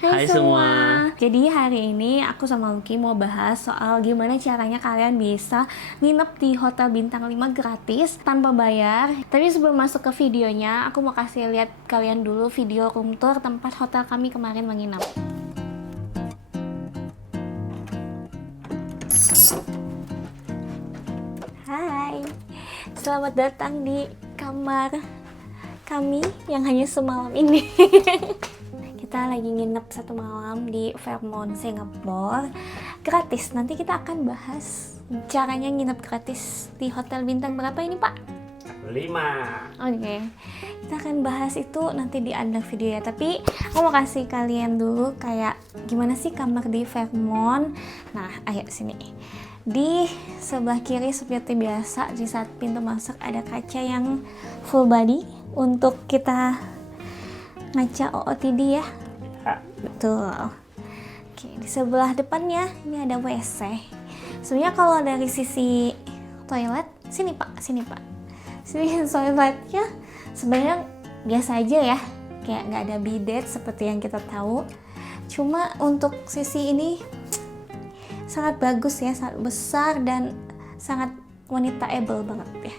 Hai Hai semua. semua. Jadi hari ini aku sama Lucky mau bahas soal gimana caranya kalian bisa nginep di hotel bintang 5 gratis tanpa bayar. Tapi sebelum masuk ke videonya, aku mau kasih lihat kalian dulu video room tour tempat hotel kami kemarin menginap. Hai. Selamat datang di kamar kami yang hanya semalam ini. Kita lagi nginep 1 malam di Fairmont, Singapore. Gratis. Nanti kita akan bahas caranya nginep gratis di hotel bintang berapa ini, Pak? 5. Oke. Kita akan bahas itu nanti di under video ya. Tapi aku mau kasih kalian dulu kayak gimana sih kamar di Fairmont. Nah, ayo sini. Di sebelah kiri seperti biasa di saat pintu masuk ada kaca yang full body untuk kita ngaca OOTD ya. Betul. Oke, di sebelah depannya ini ada WC. Sebenarnya kalau dari sisi toilet, sini Pak. Sini toiletnya sebenarnya biasa aja ya. Kayak nggak ada bidet seperti yang kita tahu. Cuma untuk sisi ini sangat bagus ya, sangat besar dan sangat wanitaable banget ya.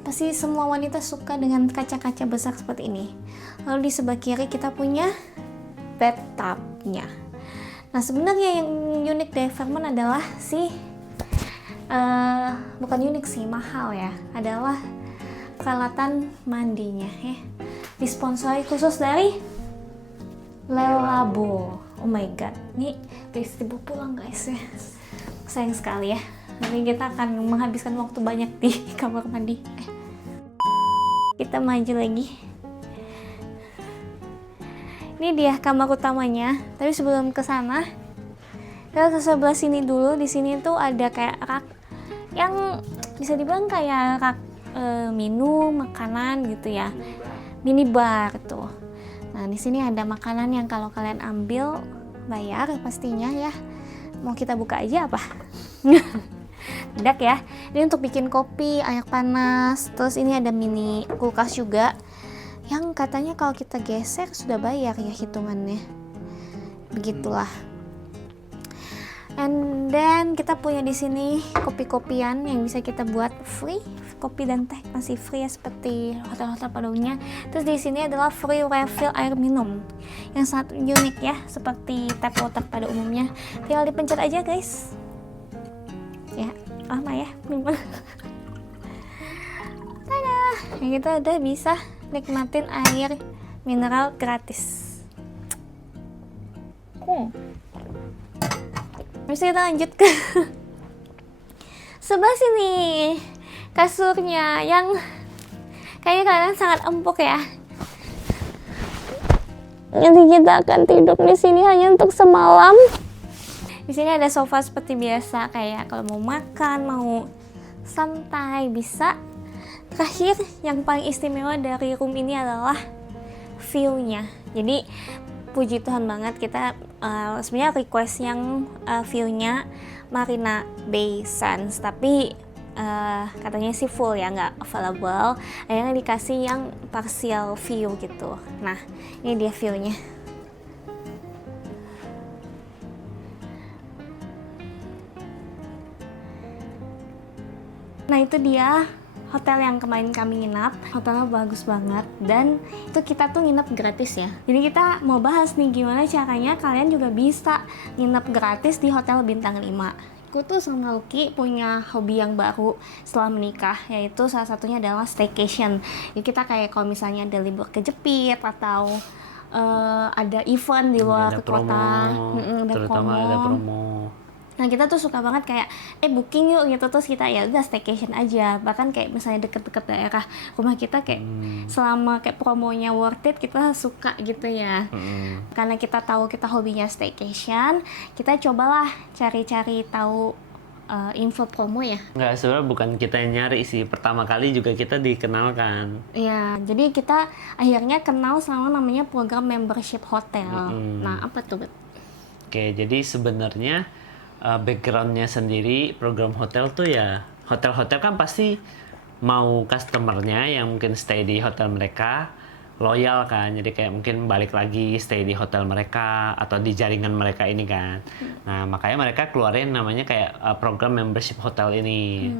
Pasti semua wanita suka dengan kaca-kaca besar seperti ini. Lalu di sebelah kiri kita punya bathtubnya. Nah sebenarnya yang unik dari Fairmont adalah bukan unik sih, mahal ya, adalah peralatan mandinya ya. Disponsori khusus dari Lelabo. Oh my god, ini please dibawa pulang guys ya. Sayang sekali ya. Nanti kita akan menghabiskan waktu banyak di kamar mandi. Kita maju lagi. Ini dia kamar utamanya. Tapi sebelum ke sana, kita ke sebelah sini dulu. Di sini tuh ada kayak rak yang bisa dibilang kayak rak minum, makanan gitu ya. Minibar tuh. Nah, di sini ada makanan yang kalau kalian ambil bayar pastinya ya. Mau kita buka aja apa? Bedak ya. Ini untuk bikin kopi, air panas. Terus ini ada mini kulkas juga. Yang katanya kalau kita geser sudah bayar ya hitungannya. Begitulah. And then kita punya di sini kopi-kopian yang bisa kita buat free. Kopi dan teh masih free ya seperti hotel-hotel pada umumnya. Terus di sini adalah free refill air minum yang sangat unik ya, seperti tap water pada umumnya. Tinggal dipencet aja guys. Ya, lama ya. Tada, kita udah bisa nikmatin air mineral gratis. Terus kita lanjut ke sebelah sini, kasurnya yang kayaknya kalian sangat empuk ya. Nanti kita akan tidur di sini hanya untuk semalam. Di sini ada sofa seperti biasa, kayak kalau mau makan, mau santai bisa. Terakhir, yang paling istimewa dari room ini adalah view-nya. Jadi puji Tuhan banget kita sebenarnya request yang view-nya Marina Bay Sands, tapi katanya sih full ya, nggak available. Akhirnya dikasih yang partial view gitu. Nah, ini dia view-nya. Nah, itu dia hotel yang kemarin kami nginap. Hotelnya bagus banget dan itu kita tuh nginep gratis ya. Jadi kita mau bahas nih gimana caranya kalian juga bisa nginep gratis di hotel bintang 5. Aku tuh sama Lucky punya hobi yang baru setelah menikah, yaitu salah satunya adalah staycation. Jadi kita kayak kalau misalnya ada libur ke Jepit atau ada event di luar Ada promo, kota, ada terutama promo. ada promo. Nah kita tuh suka banget kayak booking yuk gitu, terus kita ya udah staycation aja. Bahkan kayak misalnya deket-deket daerah rumah kita kayak selama kayak promonya worth it kita suka gitu ya. Karena kita tahu kita hobinya staycation, kita cobalah cari-cari tahu info promo ya. Nggak, sebenarnya bukan kita yang nyari sih. Pertama kali juga kita dikenalkan. Ya, jadi kita akhirnya kenal sama namanya program membership hotel. Nah, apa tuh, Bet? Oke, jadi sebenarnya backgroundnya sendiri program hotel tuh ya, hotel-hotel kan pasti mau customernya yang mungkin stay di hotel mereka loyal kan, jadi kayak mungkin balik lagi stay di hotel mereka atau di jaringan mereka ini kan. Nah makanya mereka keluarin namanya kayak program membership hotel ini.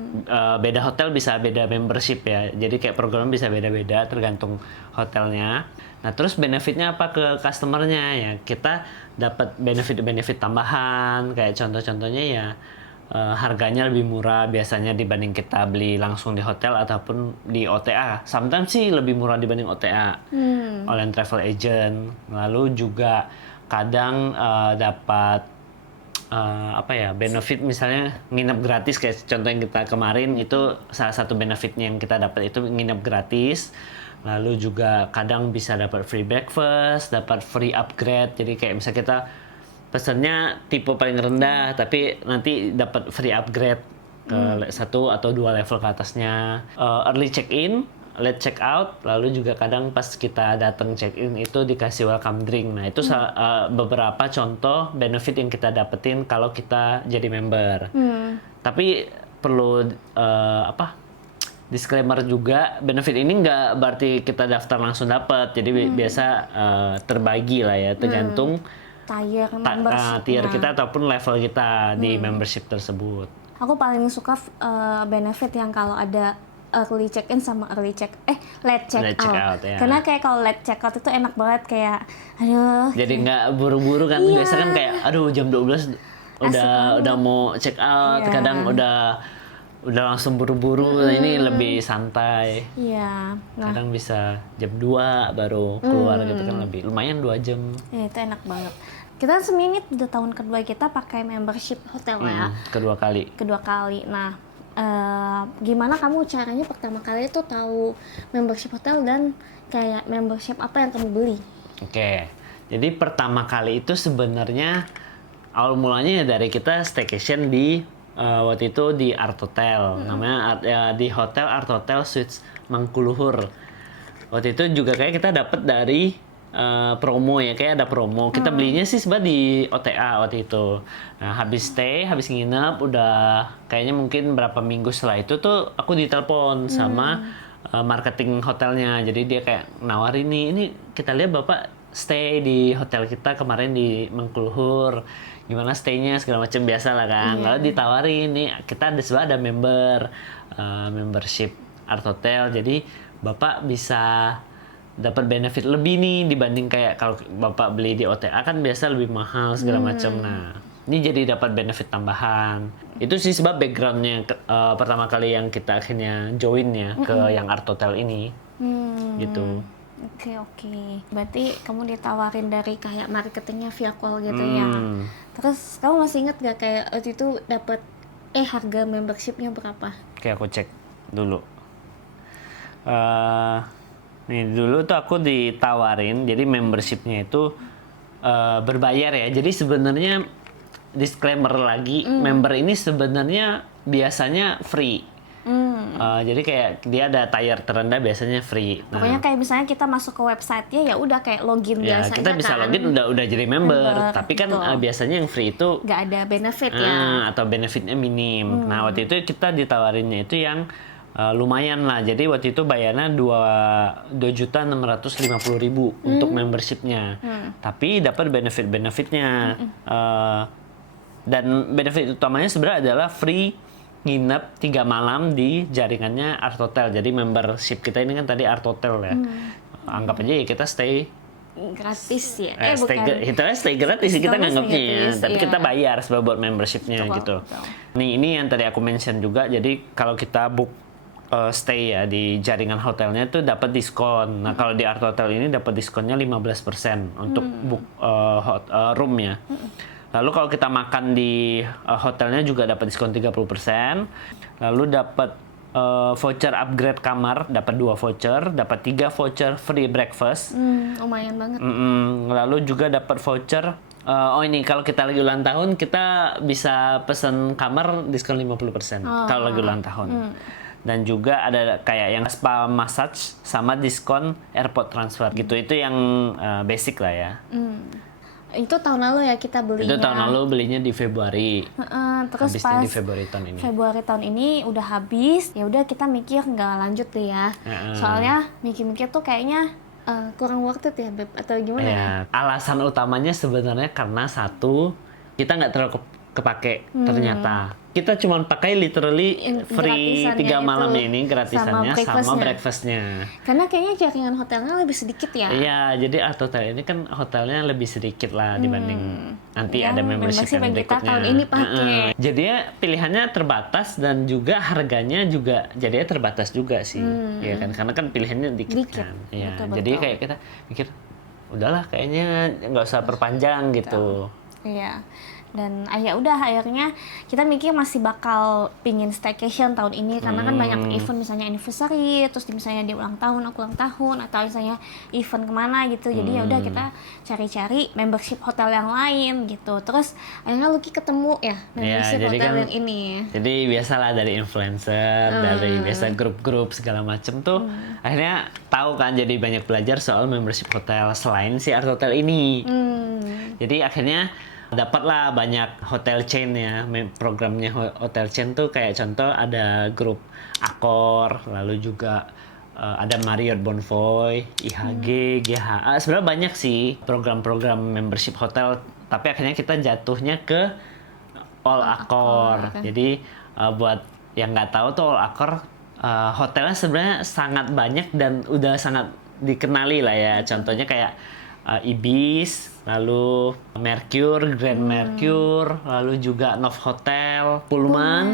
Beda hotel bisa beda membership ya, jadi kayak program bisa beda-beda tergantung hotelnya. Nah terus benefitnya apa ke customernya ya, kita dapat benefit tambahan kayak contoh-contohnya ya. Harganya lebih murah biasanya dibanding kita beli langsung di hotel ataupun di OTA. Sometimes sih lebih murah dibanding OTA, oleh travel agent. Lalu juga kadang dapat benefit, misalnya nginep gratis kayak contoh yang kita kemarin itu salah satu benefitnya yang kita dapat itu nginep gratis. Lalu juga kadang bisa dapat free breakfast, dapat free upgrade. Jadi kayak misalnya kita pesannya tipe paling rendah tapi nanti dapat free upgrade ke 1 atau 2 level ke atasnya. Early check in, late check out, lalu juga kadang pas kita datang check in itu dikasih welcome drink. Nah itu beberapa contoh benefit yang kita dapetin kalau kita jadi member. Tapi perlu disclaimer juga, benefit ini nggak berarti kita daftar langsung dapat. Jadi biasa terbagi lah ya, tergantung tier kita ataupun level kita di membership tersebut. Aku paling suka benefit yang kalau ada early check in sama late check out ya. Karena kayak kalau late check out itu enak banget, kayak aduh. Jadi nggak buru-buru kan, biasa kan kayak aduh jam 12 udah mau check out, kadang udah langsung buru-buru. Ini lebih santai. Iya. Kadang bisa jam 2 baru keluar gitu kan, lebih lumayan 2 jam. Ya, itu enak banget. Kita seminit udah tahun kedua kita pakai membership hotel ya. Kedua kali. Nah, gimana kamu caranya pertama kali itu tahu membership hotel dan kayak membership apa yang kamu beli? Oke. Jadi pertama kali itu sebenarnya awal mulanya dari kita staycation di waktu itu di Art Hotel. Namanya di Hotel Art Hotel Suites Mangkuluhur. Waktu itu juga kayak kita dapat dari promo ya, kayak ada promo. Kita belinya sih sebenarnya di OTA waktu itu. Nah, habis nginep, udah kayaknya mungkin berapa minggu setelah itu tuh aku ditelepon sama marketing hotelnya. Jadi dia kayak nawarin nih, ini kita lihat Bapak stay di hotel kita kemarin di Mangkuluhur. Gimana stay-nya segala macam, biasa lah kan. Lalu ditawarin nih, kita ada membership Art Hotel. Jadi Bapak bisa dapat benefit lebih nih dibanding kayak kalau Bapak beli di OTA kan biasa lebih mahal segala macam. Nah, ini jadi dapat benefit tambahan. Itu sih sebab backgroundnya pertama kali yang kita akhirnya join ya ke yang Art Hotel ini. Gitu. Oke. Berarti kamu ditawarin dari kayak marketingnya via call gitu ya. Terus kamu masih ingat gak kayak waktu itu dapat harga membershipnya berapa? Oke, aku cek dulu. Nih dulu tuh aku ditawarin, jadi membershipnya itu berbayar ya. Jadi sebenarnya disclaimer lagi, member ini sebenarnya biasanya free. Jadi kayak dia ada tier terendah biasanya free. Pokoknya kayak misalnya kita masuk ke website-nya ya udah kayak login biasa. Kita bisa login udah jadi member. Tapi kan biasanya yang free itu nggak ada benefit ya. Atau benefitnya minim. Nah waktu itu kita ditawarinnya itu yang lumayan lah. Jadi waktu itu bayarnya 2.650.000 untuk membershipnya. Tapi dapat benefitnya. Dan benefit utamanya sebenarnya adalah free nginep 3 malam di jaringannya Art Hotel. Jadi membership kita ini kan tadi Art Hotel ya. Anggap aja ya kita stay gratis ya. Stay gratis sih kita nganggapnya ya. Tapi kita bayar sebagai buat membershipnya gitu. Nih ini yang tadi aku mention juga. Jadi kalau kita book stay ya di jaringan hotelnya itu dapat diskon. Nah kalau di Art Hotel ini dapat diskonnya 15% untuk book room ya. Lalu kalau kita makan di hotelnya juga dapat diskon 30%. Lalu dapat voucher upgrade kamar, dapat 2 voucher, dapat 3 voucher free breakfast. Lumayan banget. Lalu juga dapat voucher. Ini kalau kita lagi ulang tahun kita bisa pesan kamar diskon 50% kalau lagi ulang tahun. Dan juga ada kayak yang spa massage sama diskon airport transfer gitu. Itu yang basic lah ya. Itu tahun lalu ya kita belinya. Itu tahun lalu belinya di Februari. Terus habisnya pas di Februari tahun ini. Udah habis. Ya udah kita mikir nggak lanjut deh ya. Soalnya mikir-mikir tuh kayaknya kurang worth it ya, Beb? Atau gimana? Ya, alasan utamanya sebenarnya karena satu, kita nggak terlalu kepake ternyata. Kita cuma pakai literally free Gratisannya 3 malamnya itu, ini gratisannya sama breakfastnya. Karena kayaknya jaringan hotelnya lebih sedikit ya. Iya, jadi Art Hotel ini kan hotelnya lebih sedikit lah dibanding nanti Ya, ada membership yang membership yang kita berikutnya. tahun ini pakai. Jadi ya pilihannya terbatas dan juga harganya juga jadinya terbatas juga sih. Ya kan, karena kan pilihannya dikit Dikit, kan. Iya, betul-betul. jadi kayak kita mikir udahlah kayaknya nggak usah perpanjang gitu. Iya. Dan ya udah akhirnya kita mikir masih bakal pingin staycation tahun ini karena kan banyak event misalnya anniversary, terus misalnya dia ulang tahun, aku ulang tahun, atau misalnya event kemana gitu. Jadi ya udah kita cari-cari membership hotel yang lain gitu. Terus akhirnya Lucky ketemu ya membership jadi hotel kan- yang ini. Jadi biasalah dari influencer, dari biasa grup-grup segala macem tuh akhirnya tahu kan, jadi banyak belajar soal membership hotel selain si Art Hotel ini. Jadi akhirnya dapatlah banyak hotel chain ya, programnya hotel chain tuh kayak contoh ada grup Accor, lalu juga ada Marriott Bonvoy, IHG, GHA. Sebenarnya banyak sih program-program membership hotel, tapi akhirnya kita jatuhnya ke All Accor. Jadi buat yang nggak tahu tuh All Accor hotelnya sebenarnya sangat banyak dan udah sangat dikenali lah ya. Contohnya kayak Ibis, lalu Mercure, Grand Mercure, lalu juga Novotel, Pullman,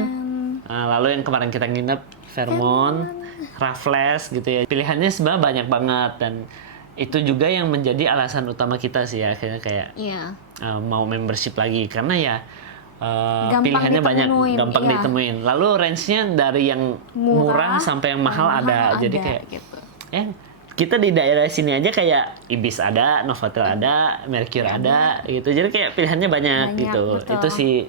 lalu yang kemarin kita nginep Fairmont, Raffles gitu ya. Pilihannya sebenarnya banyak banget dan itu juga yang menjadi alasan utama kita sih ya, akhirnya kayak mau membership lagi karena ya Gampang pilihannya banyak, ditemuin, gampang iya. ditemuin. Lalu range-nya dari yang murah sampai yang mahal ada. Jadi kayak gitu. kita di daerah sini aja kayak Ibis ada, Novotel ada, Mercure ada gitu. Jadi kayak pilihannya banyak gitu. betul. Itu sih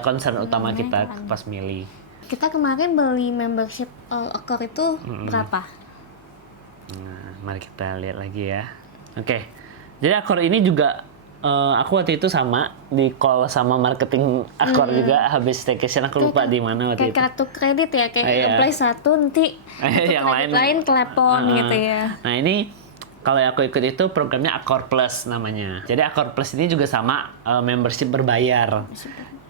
concern utama kita pas milih. Kita kemarin beli membership All Accor itu berapa? Nah, mari kita lihat lagi ya. Oke. Jadi Accor ini juga aku waktu itu sama di call sama marketing Accor juga habis staycation, aku lupa di mana waktu Kayak itu. kartu kredit ya, kayak Iya. apply satu nanti Yang lain telepon gitu ya. Nah ini kalau yang aku ikut itu programnya Accor Plus namanya. Jadi Accor Plus ini juga sama membership berbayar.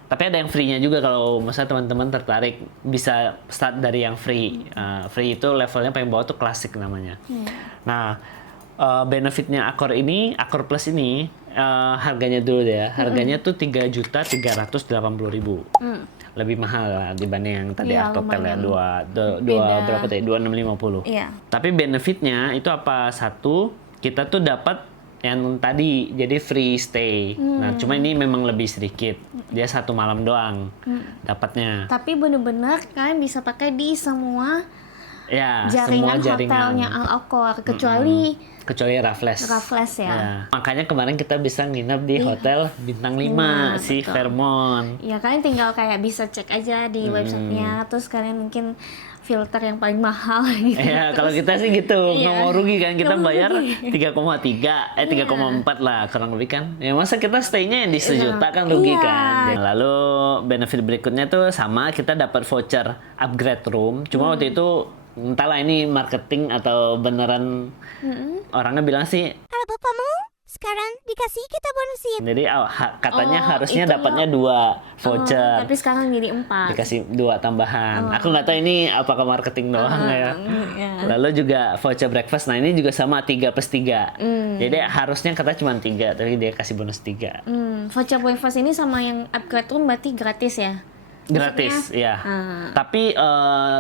Tapi ada yang free-nya juga kalau misalnya teman-teman tertarik bisa start dari yang free. Free itu levelnya paling bawah tuh klasik namanya. Nah benefitnya Accor ini, Accor Plus ini harganya dulu deh ya. Harganya tuh 3.380.000. Lebih mahal lah dibanding yang tadi Iya, Art Hotel ya. lumayan. Berapa tadi? 2.650. Iya. Tapi benefitnya itu apa? Satu, kita tuh dapat yang tadi jadi free stay. Nah, cuma ini memang lebih sedikit. Dia 1 malam doang dapatnya. Tapi bener-bener kalian bisa pakai di semua Ya, jaringan semua jaringan. hotelnya All Accor kecuali Raffles. Raffles ya. Makanya kemarin kita bisa nginep di hotel bintang 5 si betul. Fairmont. Ya kalian tinggal kayak bisa cek aja di websitenya, terus kalian mungkin filter yang paling mahal gitu. Ya, kalau kita sih gitu, nggak Iya. mau rugi kan, kita Nggak mau bayar rugi. 3,4 lah kurang lebih kan. Ya masa kita stay-nya yang di sejuta kan rugi Iya. kan. Lalu benefit berikutnya tuh sama, kita dapat voucher upgrade room. Cuma waktu itu entahlah ini marketing atau beneran orangnya bilang sih. Halo bapakmu, sekarang dikasih kita bonusin. Jadi katanya harusnya itu dapatnya 2 voucher. Tapi sekarang jadi 4. Dikasih 2 tambahan. Aku nggak tahu ini apakah marketing doang ya. Lalu juga voucher breakfast. Nah ini juga sama 3+3. Jadi harusnya kata cuma 3, tapi dia kasih bonus 3. Voucher breakfast ini sama yang upgrade room berarti gratis ya? Gratis, ya. Tapi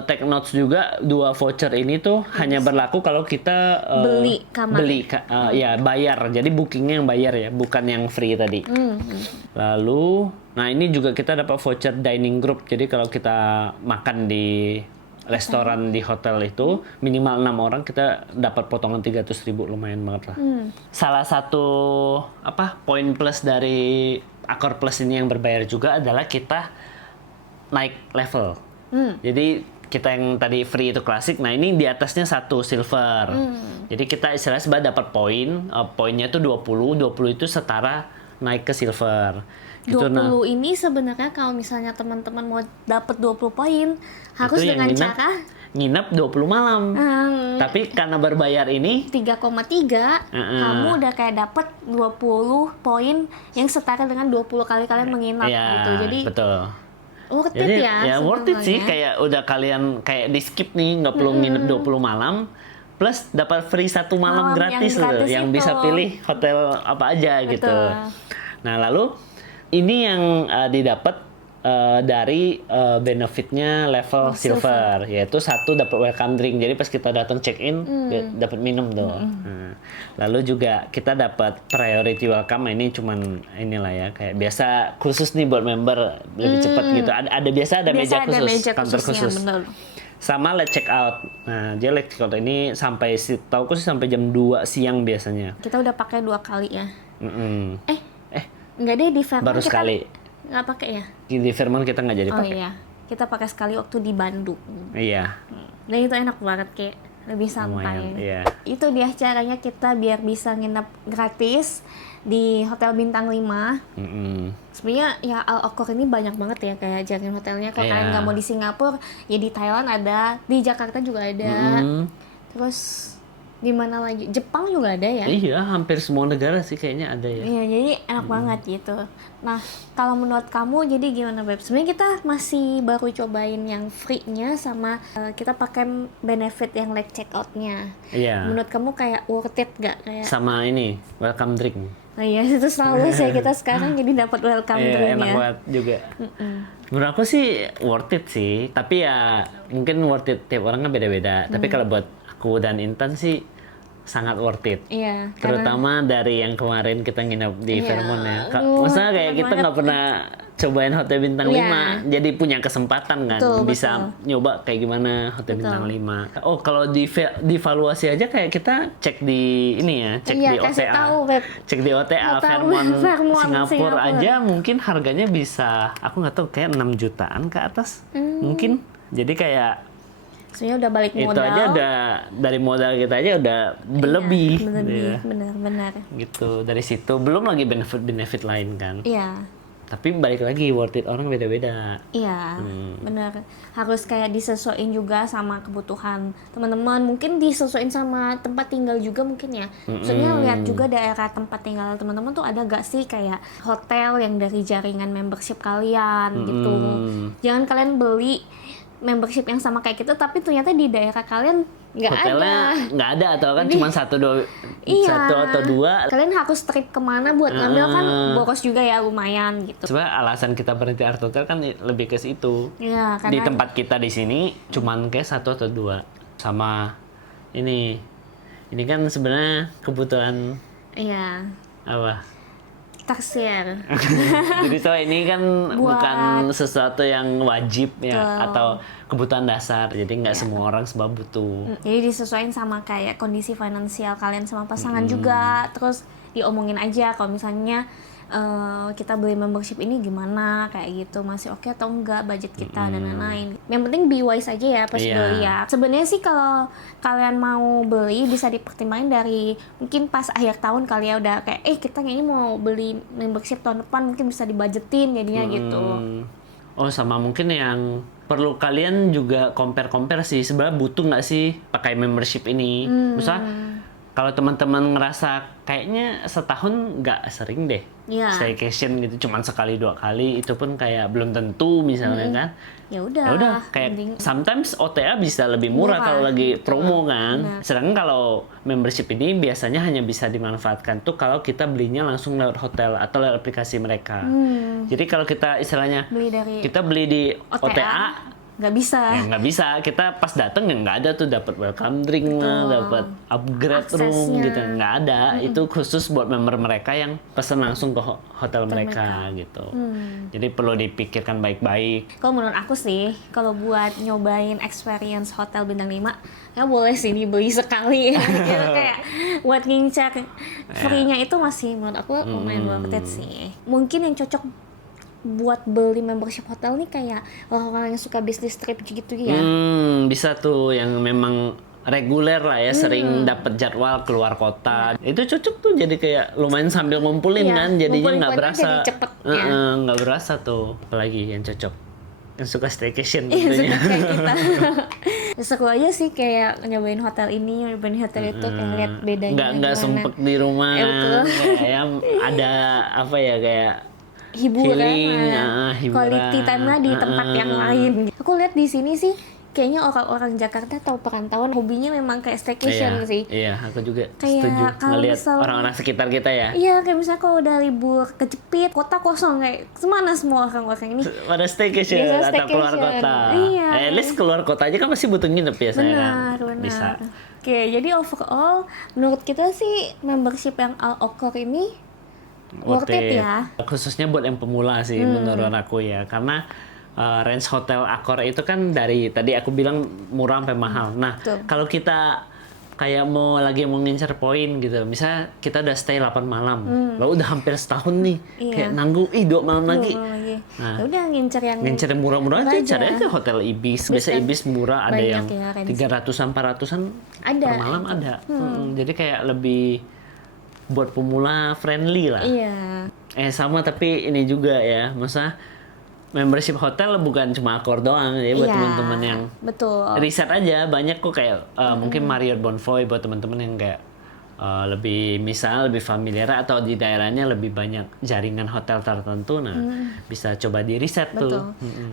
take notes juga 2 voucher ini tuh hanya berlaku kalau kita Beli kamar. Ya bayar. Jadi bookingnya yang bayar ya, bukan yang free tadi. Lalu, nah ini juga kita dapat voucher dining group. Jadi kalau kita makan di restoran di hotel itu minimal 6 orang kita dapat potongan 300.000, lumayan banget lah. Salah satu poin plus dari Accor Plus ini yang berbayar juga adalah kita naik level. Jadi kita yang tadi free itu klasik, nah ini di atasnya 1 silver. Jadi kita istilahnya sebenarnya dapat poin, poinnya itu 20 itu setara naik ke silver. 20 Nah, ini sebenarnya kalau misalnya teman-teman mau dapat 20 poin harus itu yang dengan nginep, cara nginep 20 malam. Tapi karena berbayar ini 3,3 kamu udah kayak dapat 20 poin yang setara dengan 20 kali kalian menginap ya gitu. Jadi betul. worth it Jadi ya worth it sih, sebenarnya. kayak udah kalian kayak di skip nih, nggak perlu nginep 20 malam plus dapat free 1 malam Malam gratis yang loh, gratis yang itu. bisa pilih hotel apa aja gitu. Betul. Nah, lalu ini yang didapat dari benefitnya level silver, yaitu 1 dapat welcome drink. Jadi pas kita datang check in dapat minum tuh. Nah, lalu juga kita dapat priority welcome. Ini cuman inilah ya, kayak biasa khusus nih buat member lebih cepat gitu. Ada biasa ada meja Biasa ada khusus, meja counter khususnya, khusus. bener. Sama late check out. Nah, dia late check out ini sampai tahu sih sampai jam 2 siang biasanya. Kita udah pakai 2 kali ya. Mm-mm. Enggak deh, di Fairmont Baru kita sekali. nggak pakai ya. Di Fairmont kita nggak jadi Oh pakai. iya, kita pakai sekali waktu di Bandung. Iya. Dan itu enak banget, kayak lebih santai. Lumayan, iya. Itu dia caranya kita biar bisa nginep gratis di Hotel Bintang 5. Mm-mm. Sebenarnya ya Al Okor ini banyak banget ya kayak jaringan hotelnya. Kalau Iya. kalian nggak mau di Singapura, ya di Thailand ada, di Jakarta juga ada. Mm-mm. Terus di mana lagi? Jepang juga ada ya. Iya, hampir semua negara sih kayaknya ada ya. Iya, jadi enak banget gitu. Nah, kalau menurut kamu jadi gimana, Beb? Sebenarnya kita masih baru cobain yang free-nya sama kita pakai benefit yang late check-out-nya. Iya. Menurut kamu kayak worth it gak? Kayak, Sama ini, welcome drink. nah iya, itu selalu sih kita sekarang jadi dapat welcome Iya, drink enak ya. banget juga. Menurut aku sih worth it sih, tapi ya mungkin worth it tiap orang kan beda-beda. Tapi kalau buat aku dan Intan sih sangat worth it. Iya, karena Terutama dari yang kemarin kita nginep di Iya, Fairmont ya. aduh, Maksudnya kayak keren kita banget. nggak pernah cobain hotel bintang Iya. 5, jadi punya kesempatan kan Betul, bisa betul. nyoba kayak gimana hotel Betul. bintang 5. Oh, kalau di valuasi aja kayak kita cek di ini ya, cek Iya, di kasih OTA. tahu, Beb. Cek di OTA Nggak tahu, Fairmont Fairmont Singapura Singapura. aja mungkin harganya bisa, aku nggak tahu, kayak 6 jutaan ke atas. Mungkin. Jadi kayak sebenarnya udah balik itu modal. aja udah dari modal kita aja udah berlebih. Berlebih, Ya. benar-benar. Gitu, dari situ belum lagi benefit lain kan, Iya. tapi balik lagi worth it orang beda-beda. Iya, benar. Harus kayak disesuaiin juga sama kebutuhan teman-teman. Mungkin disesuaiin sama tempat tinggal juga mungkin ya. Soalnya lihat juga daerah tempat tinggal teman-teman tuh ada gak sih kayak hotel yang dari jaringan membership kalian gitu. Jangan kalian beli membership yang sama kayak kita, tapi ternyata di daerah kalian nggak ada. Hotelnya nggak ada atau kan Jadi- cuma satu Iya. atau dua. Kalian harus trip kemana buat ngambil kan boros juga ya lumayan gitu. Sebenarnya alasan kita berhenti Art Hotel kan lebih ke situ. Iya, Di karena tempat kita di sini cuman kayak 1 atau 2. Sama ini kan sebenarnya kebutuhan iya apa? taksir. Jadi so ini kan Buat- bukan sesuatu yang wajib ya, Betul. atau kebutuhan dasar. Jadi nggak semua orang sebab butuh. Jadi disesuaikan sama kayak kondisi finansial kalian sama pasangan juga. Terus diomongin aja kalau misalnya kita beli membership ini gimana kayak gitu, masih oke atau enggak budget kita dan lain-lain. Yang penting be wise aja ya pas Iya. beli ya. Sebenarnya sih kalau kalian mau beli bisa dipertimbangin dari mungkin pas akhir tahun kali ya, udah kayak kita kayaknya mau beli membership tahun depan, mungkin bisa dibudgetin jadinya gitu. Oh, sama mungkin yang perlu kalian juga compare sih, sebenarnya butuh nggak sih pakai membership ini. Misal kalau teman-teman ngerasa kayaknya setahun nggak sering deh Iya. staycation gitu, cuman sekali 2 kali, itu pun kayak belum tentu misalnya kan. Ya udah. Ya udah, kayak mending- sometimes OTA bisa lebih murah Murah, kalau lagi betul. promo kan. Benar. Sedangkan kalau membership ini biasanya hanya bisa dimanfaatkan tuh kalau kita belinya langsung lewat hotel atau lewat aplikasi mereka. Jadi kalau kita istilahnya beli dari kita beli di OTA, nggak bisa. ya nggak bisa. Kita pas dateng ya nggak ada tuh dapat welcome drink lah, dapat upgrade room Aksesnya. gitu, nggak ada. Itu khusus buat member mereka yang pesen langsung ke hotel mereka gitu. Jadi perlu dipikirkan baik-baik. Kalau menurut aku sih, kalau buat nyobain experience hotel bintang 5, ya boleh sih dibeli sekali. Gitu, kayak buat ngincar free-nya itu masih menurut aku lumayan worth it sih. Mungkin yang cocok buat beli membership hotel nih kayak orang-orang yang suka bisnis trip gitu ya. Bisa tuh yang memang reguler lah ya, sering dapat jadwal keluar kota. Itu cocok tuh, jadi kayak lumayan sambil ngumpulin Iya, kan, jadinya ngumpulin nggak poinnya berasa. jadi cepet, ya. Nggak berasa tuh. Apalagi yang cocok, yang suka staycation Iya, tentunya. suka kayak kita. Seru aja sih kayak nyobain hotel ini, nyobain hotel itu, kayak lihat bedanya. Nggak gimana. sumpek di rumah, Ya, betul. kayak ada apa ya, kayak Hiburan, healing, hiburan. quality time-nya di tempat yang lain. Aku lihat di sini sih kayaknya orang-orang Jakarta atau perantauan hobinya memang kayak staycation Iya, sih. iya, aku juga Kayak setuju kalau ngelihat misalnya- orang-orang sekitar kita ya. Iya, kayak misalnya kalau udah libur ke Jepit, kota kosong, kayak semana semua orang-orang ini. Pada staycation Biasa atau keluar staycation. kota. Iya. At least keluar kota aja kan masih butuh nginep ya saya kan. Benar. Bisa. Oke, jadi overall menurut kita sih membership yang Al Okor ini worth it ya. Khususnya buat yang pemula sih menurut aku ya. Karena range hotel Accor itu kan dari tadi aku bilang murah sampai mahal. Nah, Betul. kalau kita kayak mau ngincer poin gitu. Misalnya kita udah stay 8 malam. Lalu udah hampir setahun nih. Iya. Kayak nanggung 2 malam lagi. Nah, Ya udah ngincer yang ngincer yang murah-murah aja, aja. cari aja hotel Ibis. Biasa Ibis murah, ada banyak yang ya, range. 300-an, 400-an Ada. per malam ada. Jadi kayak lebih buat pemula friendly lah. Iya. Sama tapi ini juga ya, masa membership hotel bukan cuma Accor doang ya, buat Iya, teman-teman yang betul. riset aja, banyak kok kayak mungkin Marriott Bonvoy buat teman-teman yang kayak lebih familiar atau di daerahnya lebih banyak jaringan hotel tertentu, nah bisa coba di riset Betul. tuh.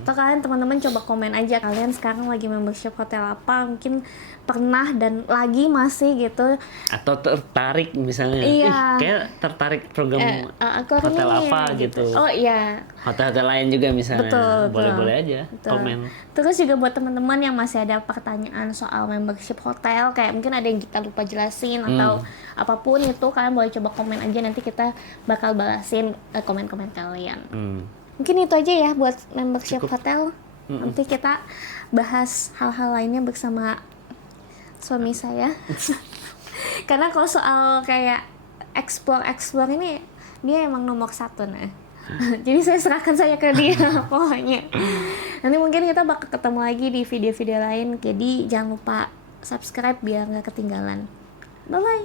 Atau kalian teman-teman coba komen aja kalian sekarang lagi membership hotel apa, mungkin pernah dan lagi masih gitu. Atau tertarik misalnya, Iya. kayak tertarik program Aku hotel nih, apa gitu. Oh iya. Hotel-hotel lain juga misalnya, Betul, boleh-boleh aja Betul. komen. Terus juga buat teman-teman yang masih ada pertanyaan soal membership hotel, kayak mungkin ada yang kita lupa jelasin atau apapun itu, kalian boleh coba komen aja, nanti kita bakal balasin komen-komen kalian. Mungkin itu aja ya buat membership hotel. Nanti kita bahas hal-hal lainnya bersama suami saya. Karena kalau soal kayak explore ini dia emang nomor 1 nah. Jadi saya serahkan saya ke dia pokoknya. Nanti mungkin kita bakal ketemu lagi di video-video lain. Jadi jangan lupa subscribe biar nggak ketinggalan. Bye bye.